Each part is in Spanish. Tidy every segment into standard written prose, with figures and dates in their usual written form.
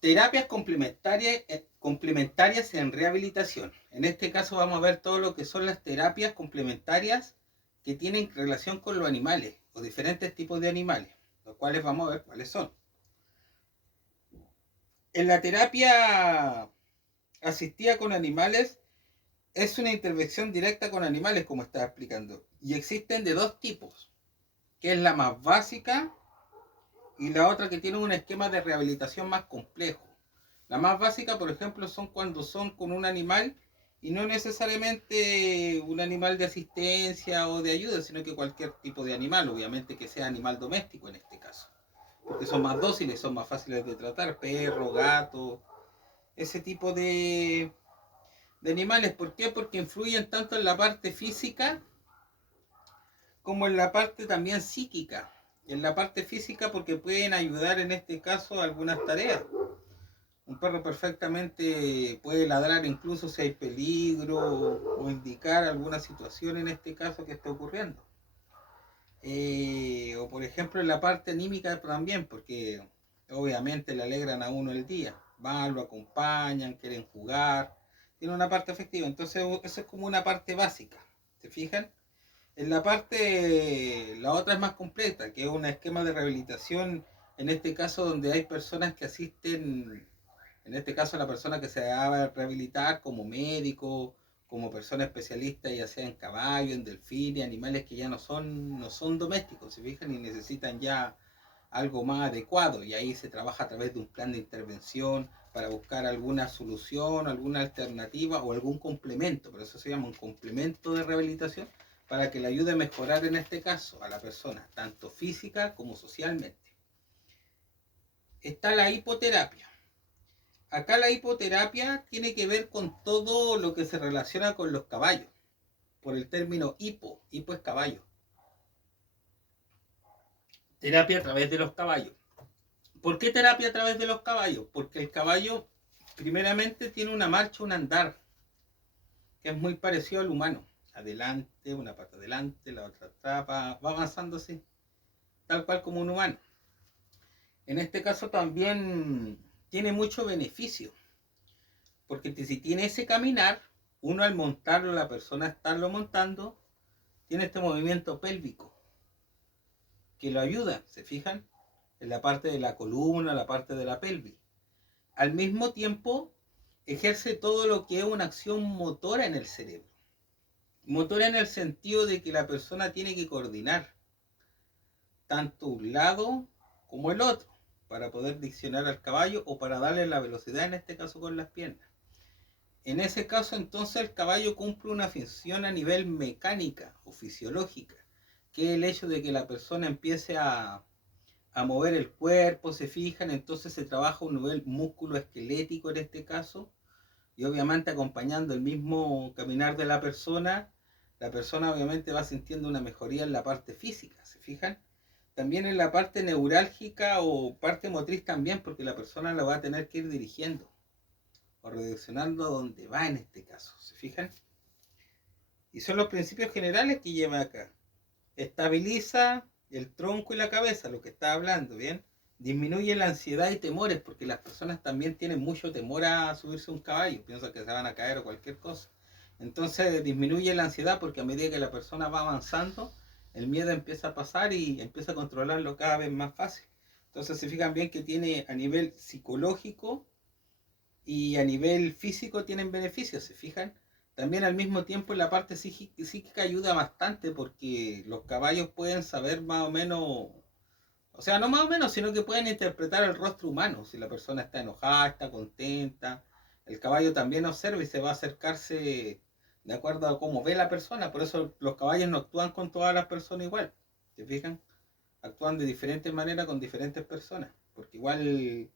Terapias complementarias en rehabilitación. En este caso vamos a ver todo lo que son las terapias complementarias que tienen relación con los animales o diferentes tipos de animales, los cuales vamos a ver cuáles son. En la terapia asistida con animales es una intervención directa con animales, como estaba explicando, y existen de dos tipos, que es la más básica y la otra que tiene un esquema de rehabilitación más complejo. La más básica, por ejemplo, son cuando son con un animal y no necesariamente un animal de asistencia o de ayuda, sino que cualquier tipo de animal, obviamente que sea animal doméstico en este caso, porque son más dóciles, son más fáciles de tratar, perro, gato, ese tipo de animales. ¿Por qué? Porque influyen tanto en la parte física como en la parte también psíquica. En la parte física porque pueden ayudar en este caso a algunas tareas. Un perro perfectamente puede ladrar incluso si hay peligro o indicar alguna situación en este caso que está ocurriendo. O por ejemplo en la parte anímica también, porque obviamente le alegran a uno el día. Van, lo acompañan, quieren jugar. Tiene una parte afectiva. Entonces eso es como una parte básica. ¿Se fijan? En la parte, la otra es más completa, que es un esquema de rehabilitación, en este caso donde hay personas que asisten, en este caso la persona que se va a rehabilitar como médico, como persona especialista, ya sea en caballo, en delfines, animales que ya no son domésticos, se fijan, y necesitan ya algo más adecuado, y ahí se trabaja a través de un plan de intervención para buscar alguna solución, alguna alternativa o algún complemento, por eso se llama un complemento de rehabilitación, para que le ayude a mejorar en este caso a la persona, tanto física como socialmente. Está la hipoterapia. Acá la hipoterapia tiene que ver con todo lo que se relaciona con los caballos, por el término hipo es caballo. Terapia a través de los caballos. ¿Por qué terapia a través de los caballos? Porque el caballo primeramente tiene una marcha, un andar, que es muy parecido al humano. Adelante, una pata adelante, la otra atrás, va avanzando así, tal cual como un humano. En este caso también tiene mucho beneficio, porque si tiene ese caminar, uno al montarlo, la persona estarlo montando, tiene este movimiento pélvico que lo ayuda, ¿se fijan? En la parte de la columna, la parte de la pelvis. Al mismo tiempo, ejerce todo lo que es una acción motora en el cerebro. Motora en el sentido de que la persona tiene que coordinar tanto un lado como el otro para poder diccionar al caballo o para darle la velocidad, en este caso con las piernas. En ese caso, entonces, el caballo cumple una función a nivel mecánica o fisiológica, que es el hecho de que la persona empiece a mover el cuerpo, se fijan, entonces se trabaja un nivel músculo esquelético en este caso, y obviamente acompañando el mismo caminar de la persona obviamente va sintiendo una mejoría en la parte física, ¿se fijan? También en la parte neurálgica o parte motriz también, porque la persona lo va a tener que ir dirigiendo o redireccionando a donde va en este caso, ¿se fijan? Y son los principios generales que lleva acá. Estabiliza el tronco y la cabeza, lo que está hablando, ¿bien? Disminuye la ansiedad y temores, porque las personas también tienen mucho temor a subirse a un caballo, piensan que se van a caer o cualquier cosa. Entonces disminuye la ansiedad porque a medida que la persona va avanzando, el miedo empieza a pasar y empieza a controlarlo cada vez más fácil. Entonces se fijan bien que tiene a nivel psicológico y a nivel físico tienen beneficios, ¿se fijan? También al mismo tiempo en la parte psíquica ayuda bastante porque los caballos pueden saber más o menos, o sea, no más o menos, sino que pueden interpretar el rostro humano, si la persona está enojada, está contenta. El caballo también observa y se va a acercarse de acuerdo a cómo ve la persona, por eso los caballos no actúan con todas las personas igual, ¿se fijan? Actúan de diferentes maneras con diferentes personas, porque igual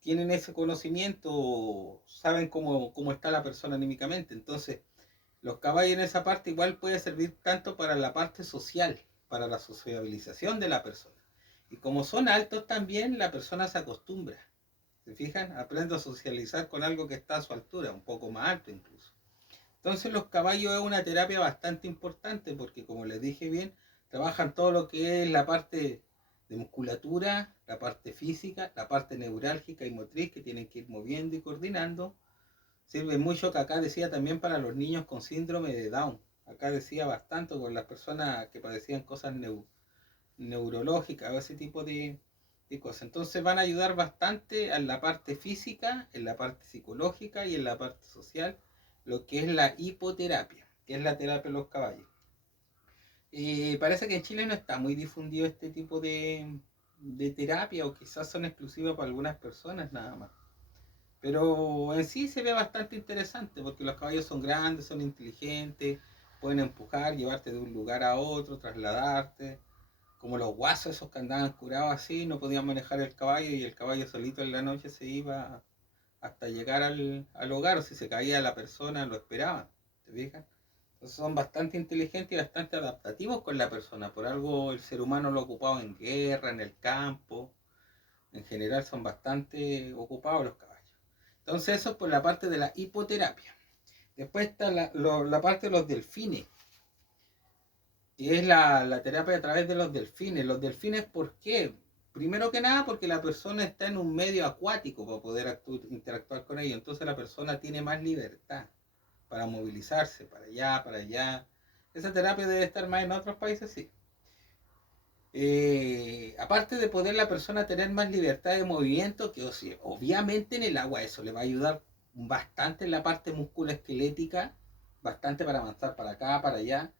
tienen ese conocimiento, saben cómo está la persona anímicamente. Entonces, los caballos en esa parte igual puede servir tanto para la parte social, para la sociabilización de la persona. Y como son altos también, la persona se acostumbra. ¿Se fijan? Aprende a socializar con algo que está a su altura, un poco más alto incluso. Entonces los caballos es una terapia bastante importante porque como les dije bien, trabajan todo lo que es la parte de musculatura, la parte física, la parte neurálgica y motriz que tienen que ir moviendo y coordinando. Sirve mucho, que acá decía, también para los niños con síndrome de Down. Acá decía bastante con las personas que padecían cosas neurológicas o ese tipo de cosas. Entonces van a ayudar bastante en la parte física, en la parte psicológica y en la parte social, lo que es la hipoterapia, que es la terapia de los caballos. Parece que en Chile no está muy difundido este tipo de terapia, o quizás son exclusivas para algunas personas nada más. Pero en sí se ve bastante interesante porque los caballos son grandes, son inteligentes, pueden empujar, llevarte de un lugar a otro, trasladarte. Como los guasos esos que andaban curados así, no podían manejar el caballo y el caballo solito en la noche se iba hasta llegar al hogar, o si se caía la persona lo esperaban, ¿te fijas? Entonces son bastante inteligentes y bastante adaptativos con la persona. Por algo el ser humano lo ha ocupado en guerra, en el campo. En general son bastante ocupados los caballos. Entonces eso es por la parte de la hipoterapia. Después está la parte de los delfines, que es la terapia a través de los delfines. Los delfines, ¿por qué? Primero que nada porque la persona está en un medio acuático para poder interactuar con ellos. Entonces la persona tiene más libertad para movilizarse para allá, para allá. Esa terapia debe estar más en otros países, sí. Aparte de poder la persona tener más libertad de movimiento, que obviamente en el agua eso le va a ayudar bastante en la parte musculoesquelética, bastante para avanzar para acá, para allá.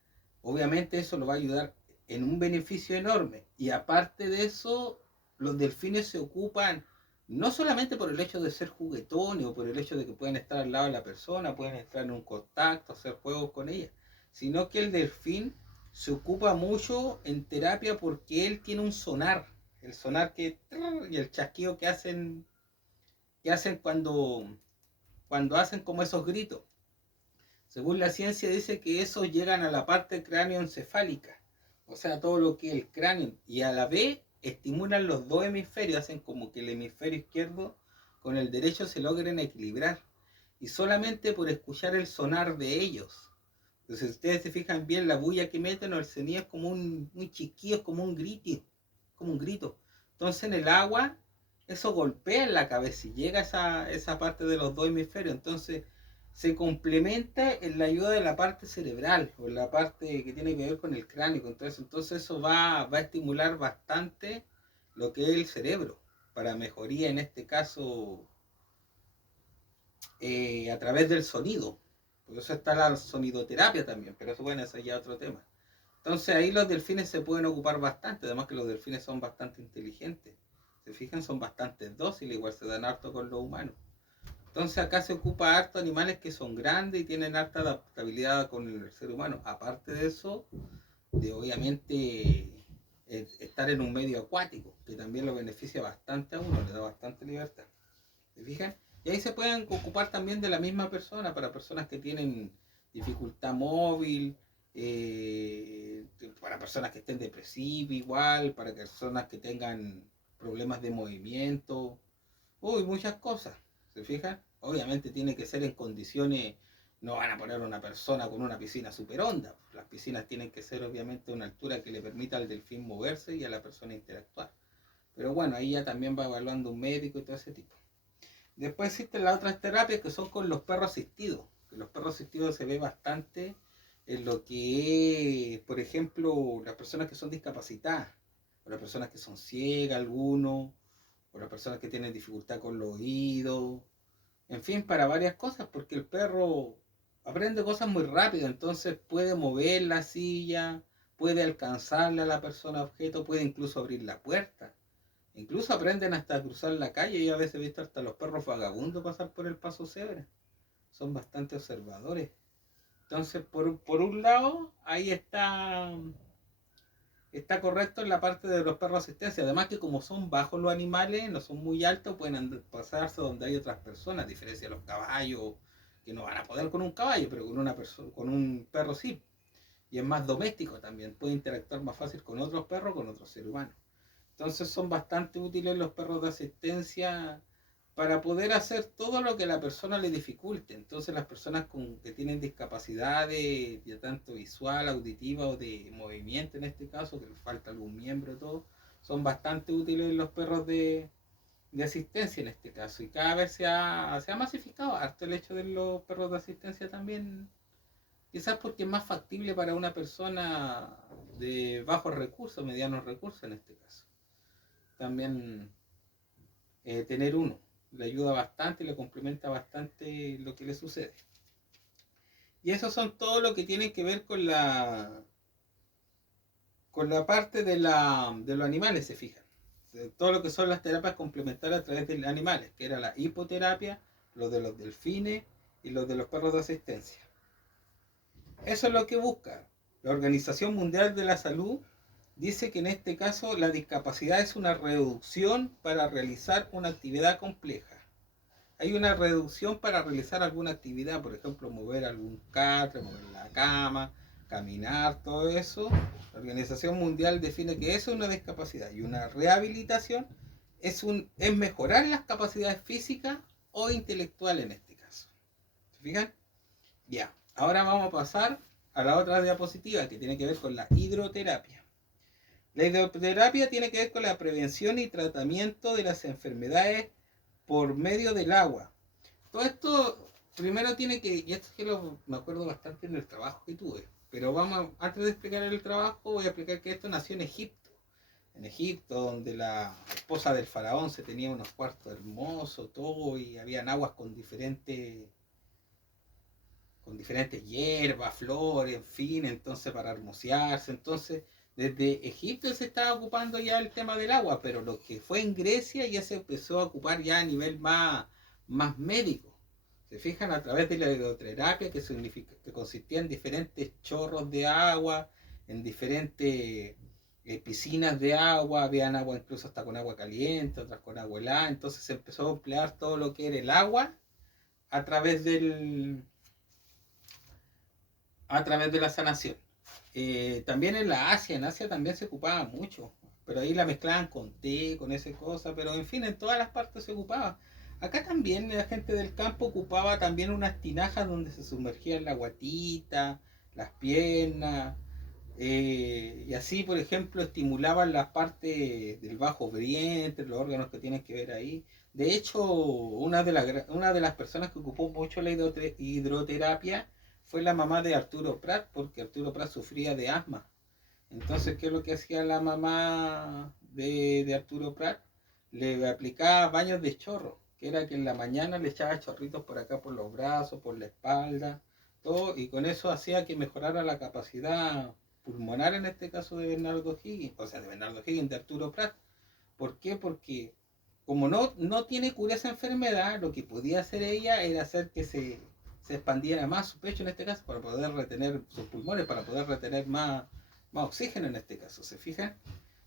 Obviamente eso lo va a ayudar en un beneficio enorme. Y aparte de eso, los delfines se ocupan no solamente por el hecho de ser juguetones o por el hecho de que pueden estar al lado de la persona, pueden estar en un contacto, hacer juegos con ella, sino que el delfín se ocupa mucho en terapia porque él tiene un sonar, el sonar y el chasquido que hacen cuando hacen como esos gritos. Según la ciencia dice que esos llegan a la parte cráneoencefálica, o sea, todo lo que es el cráneo, y a la vez estimulan los dos hemisferios, hacen como que el hemisferio izquierdo con el derecho se logren equilibrar, y solamente por escuchar el sonar de ellos. Entonces, si ustedes se fijan bien, la bulla que meten o el sonido es como un chiquillo, es como un grito, como un grito. Entonces, en el agua, eso golpea en la cabeza y llega a esa parte de los dos hemisferios. Entonces, se complementa en la ayuda de la parte cerebral o en la parte que tiene que ver con el cráneo. Entonces eso va a estimular bastante lo que es el cerebro para mejoría, en este caso, a través del sonido. Por eso está la sonidoterapia también, pero eso, bueno, eso ya es otro tema. Entonces ahí los delfines se pueden ocupar bastante, además que los delfines son bastante inteligentes. Se fijan, son bastante dóciles, igual se dan harto con los humanos. Entonces acá se ocupa harto animales que son grandes y tienen harta adaptabilidad con el ser humano. Aparte de eso, de obviamente estar en un medio acuático, que también lo beneficia bastante a uno, le da bastante libertad. ¿Se fijan? Y ahí se pueden ocupar también de la misma persona, para personas que tienen dificultad móvil, para personas que estén depresivas igual, para personas que tengan problemas de movimiento, muchas cosas. ¿Se fijan? Obviamente tiene que ser en condiciones, no van a poner una persona con una piscina super honda. Las piscinas tienen que ser obviamente a una altura que le permita al delfín moverse y a la persona interactuar. Pero bueno, ahí ya también va evaluando un médico y todo ese tipo. Después existen las otras terapias que son con los perros asistidos. Que los perros asistidos se ve bastante en lo que es, por ejemplo, las personas que son discapacitadas, o las personas que son ciegas, algunos, o las personas que tienen dificultad con los oídos, en fin, para varias cosas, porque el perro aprende cosas muy rápido, entonces puede mover la silla, puede alcanzarle a la persona objeto, puede incluso abrir la puerta. Incluso aprenden hasta a cruzar la calle. Yo a veces he visto hasta los perros vagabundos pasar por el paso cebra. Son bastante observadores. Entonces, por un lado, ahí está correcto en la parte de los perros asistencia. Además que como son bajos los animales, no son muy altos, pueden pasarse donde hay otras personas, a diferencia de los caballos, que no van a poder con un caballo, pero con un perro sí. Y es más doméstico también, puede interactuar más fácil con otros perros, con otros seres humanos. Entonces son bastante útiles los perros de asistencia para poder hacer todo lo que a la persona le dificulte. Entonces las personas que tienen discapacidades, ya tanto visual, auditiva o de movimiento en este caso, que les falta algún miembro, todo, son bastante útiles los perros de asistencia en este caso. Y cada vez se ha masificado harto el hecho de los perros de asistencia también. Quizás porque es más factible para una persona de bajos recursos, medianos recursos en este caso. También tener uno le ayuda bastante y le complementa bastante lo que le sucede. Y eso son todo lo que tiene que ver con la parte de los animales, se fijan. Todo lo que son las terapias complementarias a través de animales, que era la hipoterapia, lo de los delfines y los de los perros de asistencia. Eso es lo que busca. La Organización Mundial de la Salud dice que en este caso la discapacidad es una reducción para realizar una actividad compleja. Hay una reducción para realizar alguna actividad, por ejemplo, mover algún catre, mover la cama, caminar, todo eso. La Organización Mundial define que eso es una discapacidad y una rehabilitación es mejorar las capacidades físicas o intelectuales en este caso. ¿Se fijan? Ya, ahora vamos a pasar a la otra diapositiva que tiene que ver con la hidroterapia. La hidroterapia tiene que ver con la prevención y tratamiento de las enfermedades por medio del agua. Todo esto primero tiene que, y esto es que me acuerdo bastante en el trabajo que tuve, pero antes de explicar el trabajo, voy a explicar que esto nació en Egipto. En Egipto, donde la esposa del faraón se tenía unos cuartos hermosos, todo, y habían aguas con diferentes hierbas, flores, en fin, entonces para hermosearse. Entonces, desde Egipto se estaba ocupando ya el tema del agua, pero lo que fue en Grecia ya se empezó a ocupar ya a nivel más médico. Se fijan, a través de la hidroterapia, que consistía en diferentes chorros de agua, en diferentes piscinas de agua, habían agua incluso hasta con agua caliente, otras con agua helada. Entonces se empezó a emplear todo lo que era el agua a través de la sanación. También en Asia también se ocupaba mucho, pero ahí la mezclaban con té, con esa cosa, pero en fin, en todas las partes se ocupaba. Acá también la gente del campo ocupaba también unas tinajas donde se sumergían la guatita, las piernas, y así, por ejemplo, estimulaban las partes del bajo vientre, los órganos que tienen que ver ahí. De hecho, una de las personas que ocupó mucho la hidroterapia fue la mamá de Arturo Prat, porque Arturo Prat sufría de asma. Entonces, ¿qué es lo que hacía la mamá de Arturo Prat? Le aplicaba baños de chorro, que era que en la mañana le echaba chorritos por acá, por los brazos, por la espalda, todo, y con eso hacía que mejorara la capacidad pulmonar, en este caso de Bernardo Higgins, o sea, de Bernardo Higgins, de Arturo Prat. ¿Por qué? Porque como no tiene cura esa enfermedad, lo que podía hacer ella era hacer que se expandiera más su pecho en este caso, para poder retener sus pulmones, para poder retener más oxígeno en este caso, ¿se fijan?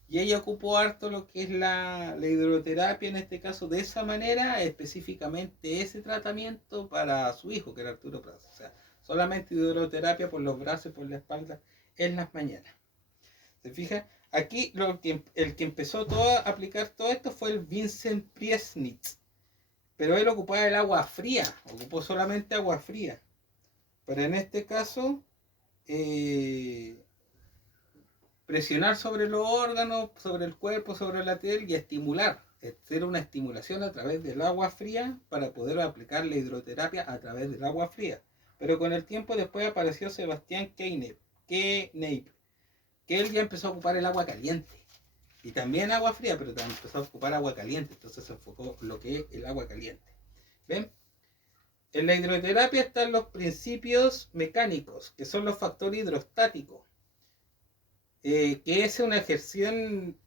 Y ella ocupó harto lo que es la hidroterapia en este caso de esa manera, específicamente ese tratamiento para su hijo, que era Arturo Prat. O sea, solamente hidroterapia por los brazos y por la espalda en las mañanas. ¿Se fijan? Aquí el que empezó a aplicar todo esto fue el Vincent Priesnitz, pero él ocupaba el agua fría, ocupó solamente agua fría. Pero en este caso, presionar sobre los órganos, sobre el cuerpo, sobre la piel y estimular, hacer una estimulación a través del agua fría para poder aplicar la hidroterapia a través del agua fría. Pero con el tiempo después apareció Sebastián Kneip, que él ya empezó a ocupar el agua caliente. Y también agua fría, pero también empezó a ocupar agua caliente. Entonces se enfocó lo que es el agua caliente. ¿Ven? En la hidroterapia están los principios mecánicos, que son los factores hidrostáticos, que es una ejerción.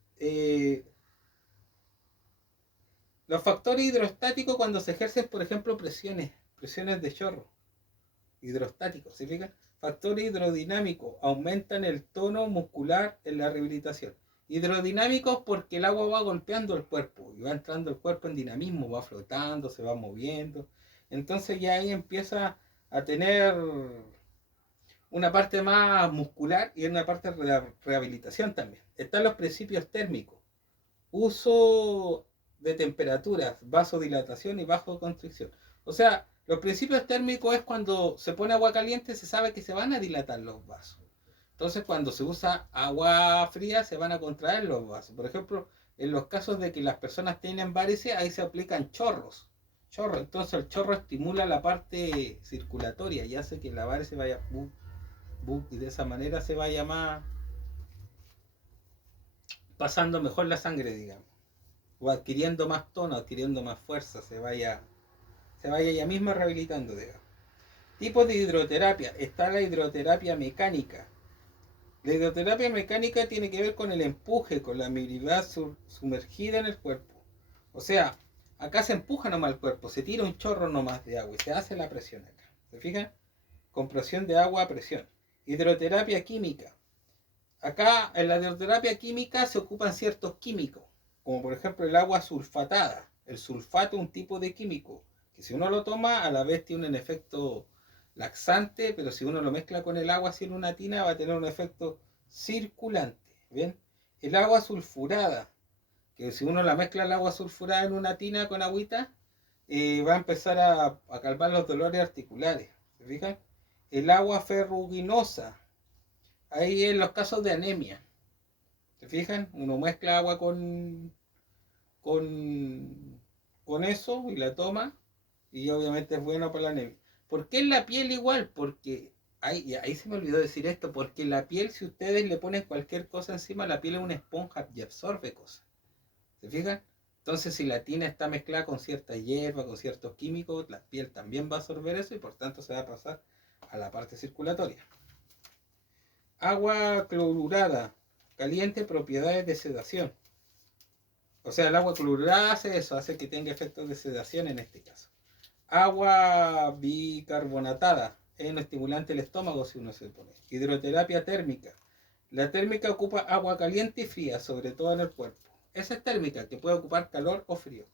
Los factores hidrostáticos cuando se ejercen, por ejemplo, presiones de chorro hidrostáticos, ¿se fijan? Factores hidrodinámicos aumentan el tono muscular en la rehabilitación. Hidrodinámicos porque el agua va golpeando el cuerpo y va entrando el cuerpo en dinamismo, va flotando, se va moviendo. Entonces ya ahí empieza a tener una parte más muscular y una parte de rehabilitación también. Están los principios térmicos. Uso de temperaturas, vasodilatación y vasoconstricción. O sea, los principios térmicos es cuando se pone agua caliente, se sabe que se van a dilatar los vasos. Entonces, cuando se usa agua fría, se van a contraer los vasos. Por ejemplo, en los casos de que las personas tienen varices, ahí se aplican chorros. Entonces, el chorro estimula la parte circulatoria y hace que la varice vaya y de esa manera se vaya más pasando mejor la sangre, digamos. O adquiriendo más tono, adquiriendo más fuerza, se vaya ella misma rehabilitando, digamos. Tipos de hidroterapia. Está la hidroterapia mecánica. La hidroterapia mecánica tiene que ver con el empuje, con la movilidad sumergida en el cuerpo. O sea, acá se empuja nomás el cuerpo, se tira un chorro nomás de agua y se hace la presión acá. ¿Se fijan? Compresión de agua a presión. Hidroterapia química. Acá en la hidroterapia química se ocupan ciertos químicos, como por ejemplo el agua sulfatada. El sulfato es un tipo de químico que si uno lo toma a la vez tiene un efecto laxante, pero si uno lo mezcla con el agua así en una tina va a tener un efecto circulante. ¿Bien? El agua sulfurada, que si uno la mezcla el agua sulfurada en una tina con agüita, va a empezar a calmar los dolores articulares. ¿Se fijan? El agua ferruginosa, ahí en los casos de anemia. ¿Se fijan? Uno mezcla agua con, con eso y la toma y obviamente es bueno para la anemia. ¿Por qué en la piel igual? Porque ahí se me olvidó decir esto, porque la piel si ustedes le ponen cualquier cosa encima, la piel es una esponja y absorbe cosas. ¿Se fijan? Entonces si la tina está mezclada con cierta hierba, con ciertos químicos, la piel también va a absorber eso y por tanto se va a pasar a la parte circulatoria. Agua clorurada, caliente, propiedades de sedación. O sea, el agua clorurada hace eso, hace que tenga efectos de sedación en este caso. Agua bicarbonatada, es un estimulante del estómago si uno se pone. Hidroterapia térmica. La térmica ocupa agua caliente y fría, sobre todo en el cuerpo. Esa es térmica, que puede ocupar calor o frío.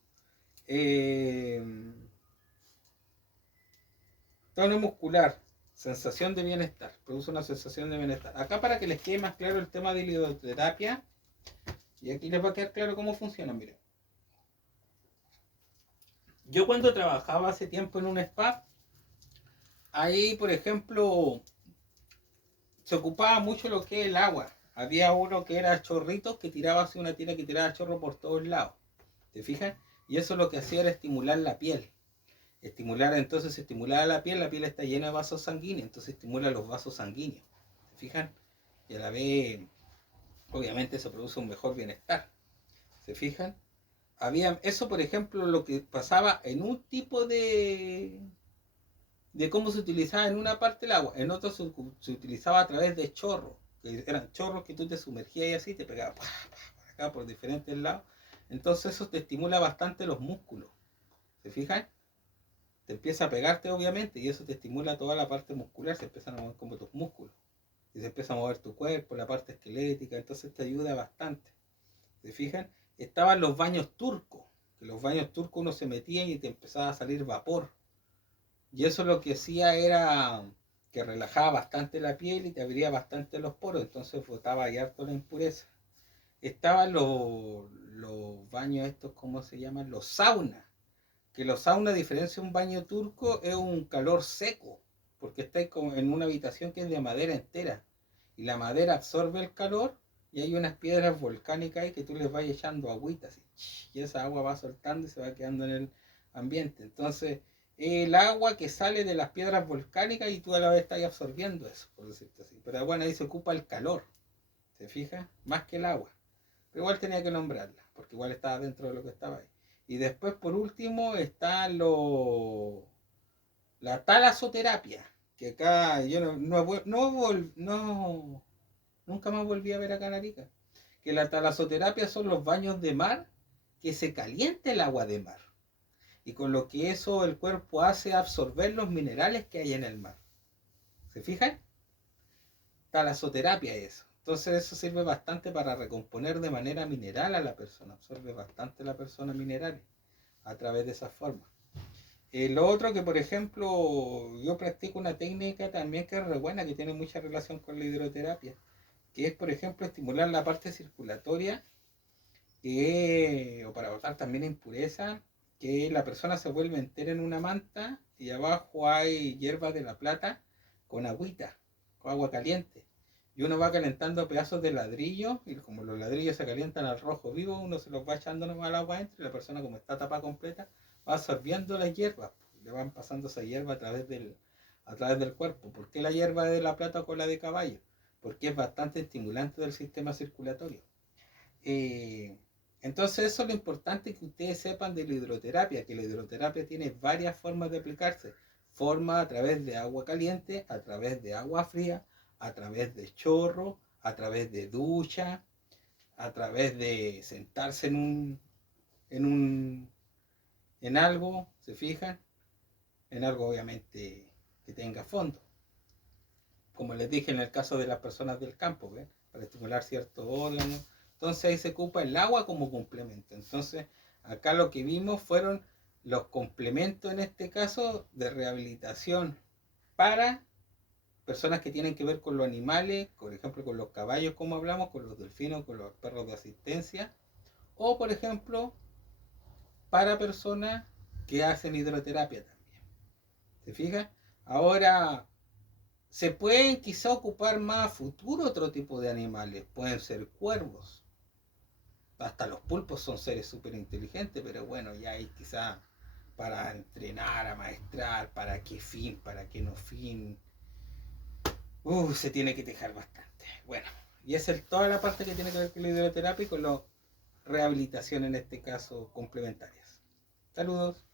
Tono muscular, sensación de bienestar, produce una sensación de bienestar. Acá para que les quede más claro el tema de la hidroterapia, y aquí les va a quedar claro cómo funciona, miren. Yo cuando trabajaba hace tiempo en un spa, ahí por ejemplo se ocupaba mucho lo que es el agua. Había uno que era chorritos que tiraba así una tina que tiraba chorro por todos lados. ¿Te fijas? Y eso lo que hacía era estimular la piel. Entonces se estimulaba la piel está llena de vasos sanguíneos, entonces estimula los vasos sanguíneos. ¿Se fijan? Y a la vez, obviamente, eso produce un mejor bienestar. ¿Se fijan? Había eso, por ejemplo, lo que pasaba en un tipo de cómo se utilizaba en una parte el agua, en otro se utilizaba a través de chorros, que eran chorros que tú te sumergías y así te pegaba por acá por diferentes lados. Entonces eso te estimula bastante los músculos. ¿Se fijan? Te empieza a pegarte obviamente y eso te estimula toda la parte muscular, se empiezan a mover como tus músculos. Y se empieza a mover tu cuerpo, la parte esquelética, entonces te ayuda bastante. ¿Se fijan? Estaban los baños turcos, que los baños turcos uno se metía y te empezaba a salir vapor. Y eso lo que hacía era que relajaba bastante la piel y te abría bastante los poros, entonces botaba ahí harto la impureza. Estaban los baños estos, ¿cómo se llaman? Los saunas. Que los saunas, a diferencia de un baño turco, es un calor seco, porque estáis como en una habitación que es de madera entera. Y la madera absorbe el calor y hay unas piedras volcánicas ahí que tú les vas echando agüita así, y esa agua va soltando y se va quedando en el ambiente. Entonces, el agua que sale de las piedras volcánicas y tú a la vez estás absorbiendo eso, por decirte así. Pero bueno, ahí se ocupa el calor, ¿se fija? Más que el agua. Pero igual tenía que nombrarla, porque igual estaba dentro de lo que estaba ahí. Y después, por último, está la talasoterapia, que acá yo nunca más volví a ver acá en Arica. Que la talasoterapia son los baños de mar que se calienta el agua de mar. Y con lo que eso el cuerpo hace absorber los minerales que hay en el mar. ¿Se fijan? Talasoterapia es eso. Entonces eso sirve bastante para recomponer de manera mineral a la persona. Absorbe bastante la persona minerales a través de esa forma. Lo otro que, por ejemplo, yo practico una técnica también que es re buena, que tiene mucha relación con la hidroterapia, que es, por ejemplo, estimular la parte circulatoria, o para botar también impureza, que la persona se vuelve entera en una manta y abajo hay hierbas de la plata con agüita, con agua caliente. y uno va calentando pedazos de ladrillo, y como los ladrillos se calientan al rojo vivo, uno se los va echando nomás al agua adentro, y la persona, como está tapada completa, va absorbiendo la hierba, le van pasando esa hierba a través del cuerpo. ¿Por qué la hierba de la plata o cola de caballo? Porque es bastante estimulante del sistema circulatorio. Eh, entonces eso es lo importante que ustedes sepan de la hidroterapia, que la hidroterapia tiene varias formas de aplicarse. Forma a través de agua caliente, a través de agua fría, a través de chorro, a través de ducha, a través de sentarse en algo, ¿se fijan? En algo obviamente que tenga fondo. Como les dije en el caso de las personas del campo, ¿ven? Para estimular ciertos órganos. Entonces ahí se ocupa el agua como complemento. Entonces acá lo que vimos fueron los complementos en este caso de rehabilitación para personas que tienen que ver con los animales, por ejemplo con los caballos como hablamos, con los delfines, con los perros de asistencia, o por ejemplo para personas que hacen hidroterapia también. ¿Se fija? Ahora, se pueden quizá ocupar más a futuro otro tipo de animales, pueden ser cuervos. Hasta los pulpos son seres súper inteligentes, pero bueno, ya hay quizá para entrenar, amaestrar, para qué fin, para qué no fin. Se tiene que dejar bastante. Bueno, y esa es toda la parte que tiene que ver con la hidroterapia y con la rehabilitación en este caso complementarias. Saludos.